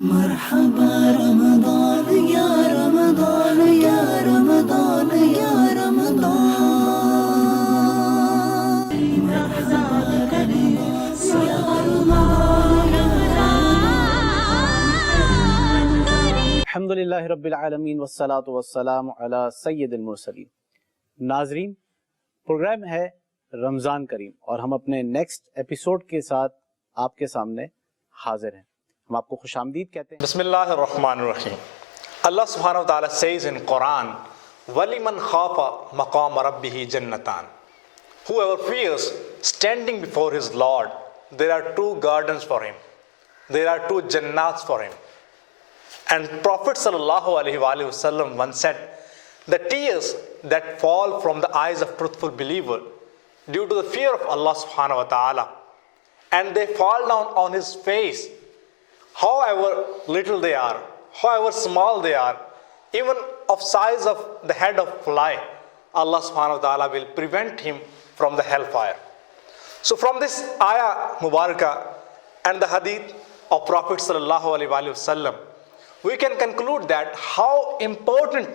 مرحبا رمضان يا رمضان يا رمضان يا رمضان مرحبا قريب يا رمضان अल्हम्दुलिल्लाहि रब्बिल आलमीन वस्सलातु वस्सलामु अला सय्यिदिल मुरसलीन। नाजरीन, प्रोग्राम है रमज़ान करीम और हम अपने नेक्स्ट एपिसोड के साथ आपके सामने हाजिर हैं। हम आपको खुशामदीद कहते हैं। Bismillahir-Rahmanir-Rahim. Allah subhanahu wa ta'ala says in Quran, وَلِمَنْ خَافَ مَقَامَ رَبِّهِ جَنَّتَانِ. Whoever fears standing before his Lord, there are two gardens for him. There are two jannats for him. And Prophet sallallahu alaihi wasallam once said, the tears that fall from the eyes of truthful believer due to the fear of Allah subhanahu wa ta'ala, and they fall down on his face, however little they are, however small they are, even of size of the head of fly, Allah subhanahu wa ta'ala will prevent him from the hellfire. So from this ayah mubarakah and the hadith of Prophet sallallahu alaihi wasallam, we can conclude that how important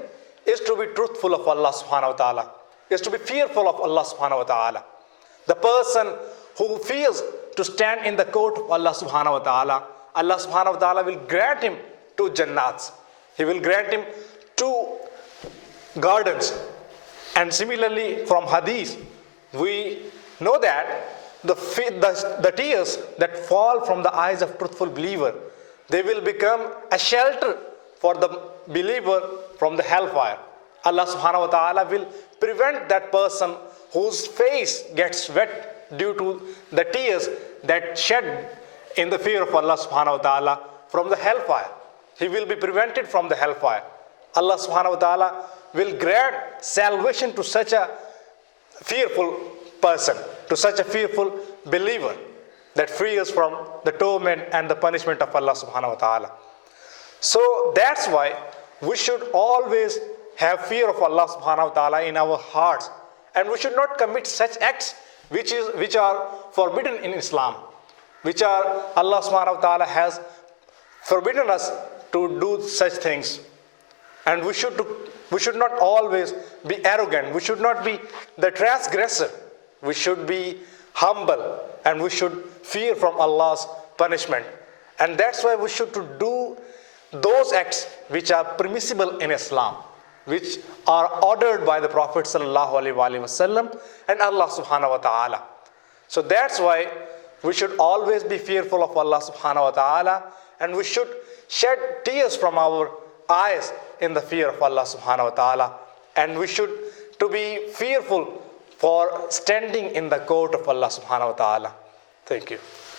is to be truthful of Allah subhanahu wa ta'ala, is to be fearful of Allah subhanahu wa ta'ala. The person who fears to stand in the court of Allah subhanahu wa ta'ala, Allah subhanahu wa ta'ala will grant him two jannats. He will grant him two gardens. And similarly from hadith, we know that the tears that fall from the eyes of truthful believer, they will become a shelter for the believer from the hellfire. Allah subhanahu wa ta'ala will prevent that person whose face gets wet due to the tears that shed in the fear of Allah subhanahu wa ta'ala from the hellfire. He will be prevented from the hellfire. Allah subhanahu wa ta'ala will grant salvation to such a fearful person, to such a fearful believer that fears from the torment and the punishment of Allah subhanahu wa ta'ala. So that's why we should always have fear of Allah subhanahu wa ta'ala in our hearts, and we should not commit such acts which are forbidden in Islam, which are Allah subhanahu wa ta'ala has forbidden us to do such things. And we should not always be arrogant. We should not be the transgressor. We should be humble, and we should fear from Allah's punishment. And that's why we should do those acts which are permissible in Islam, which are ordered by the Prophet sallallahu alaihi wasallam and Allah subhanahu wa ta'ala. So that's why we should always be fearful of Allah subhanahu wa ta'ala, and we should shed tears from our eyes in the fear of Allah subhanahu wa ta'ala, and we should to be fearful for standing in the court of Allah subhanahu wa ta'ala. Thank you.